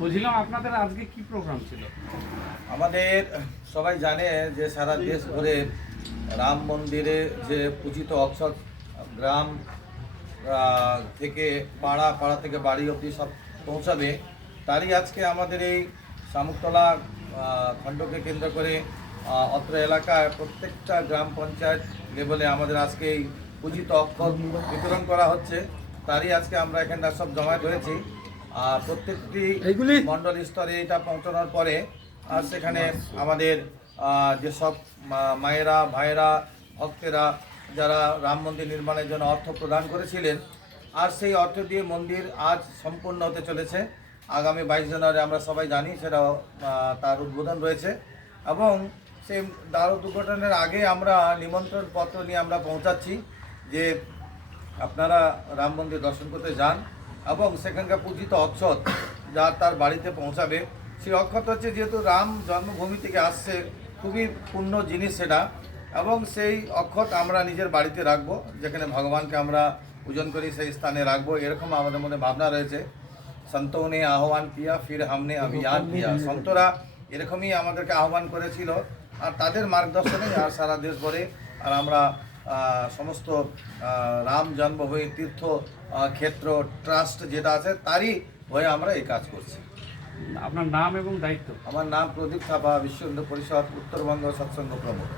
বলছিলাম আপনাদের আজকে কি প্রোগ্রাম ছিল? আমাদের সবাই জানে যে সারা দেশ ঘুরে রাম মন্দিরে যে পূজিত অক্ষত গ্রাম থেকে পাড়া পাড়া থেকে বাড়ি অবধি সব পৌঁছাবে, তারই আজকে আমাদের এই শামুকতলা খণ্ডকে কেন্দ্র করে অত্র এলাকায় প্রত্যেকটা গ্রাম পঞ্চায়েত লেভেলে আমাদের আজকে এই পূজিত অক্ষত বিতরণ করা হচ্ছে। তারই আজকে আমরা এখানটা সব জমায়েত হয়েছি। প্রত্যেকটি মণ্ডল স্তরে এটা পৌঁছানোর পরে আর সেখানে আমাদের যেসব মায়েরা ভাইয়েরা ভক্তেরা যারা রাম মন্দির নির্মাণের জন্য অর্থ প্রদান করেছিলেন, আর সেই অর্থ দিয়ে মন্দির আজ সম্পূর্ণ হতে চলেছে। আগামী 22 জানুয়ারি আমরা সবাই জানি সেটা তার উদ্বোধন রয়েছে, এবং সেই দারু উদ্বোধনের আগে আমরা নিমন্ত্রণ পত্র নিয়ে আমরা পৌঁছাচ্ছি যে আপনারা রাম মন্দির দর্শন করতে যান, এবং সেখানকার পূজিত অক্ষত যা তার বাড়িতে পৌঁছাবে। সেই অক্ষত হচ্ছে যেহেতু রাম জন্মভূমি থেকে আসছে, খুবই পূর্ণ জিনিস সেটা, এবং সেই অক্ষত আমরা নিজের বাড়িতে রাখবো, যেখানে ভগবানকে আমরা পূজন করি সেই স্থানে রাখবো, এরকম আমাদের মধ্যে ভাবনা রয়েছে। সন্তোं ने আহ্বান কিয়া ফির হামনে অভিযান কিয়া, সন্তরা এরকমই আমাদেরকে আহ্বান করেছিল, আর তাদের মার্গদর্শনে আর সারা দেশ ভরে আর আমরা সমস্ত রাম জন্মভূমি তীর্থ ক্ষেত্র ট্রাস্ট যেটা আছে তারই হয়ে আমরা এই কাজ করছি। আপনার নাম এবং দায়িত্ব? আমার নাম প্রদীপ থাপা, বিশ্ব হিন্দু পরিষদ উত্তরবঙ্গ সৎসঙ্গ প্রমুখ।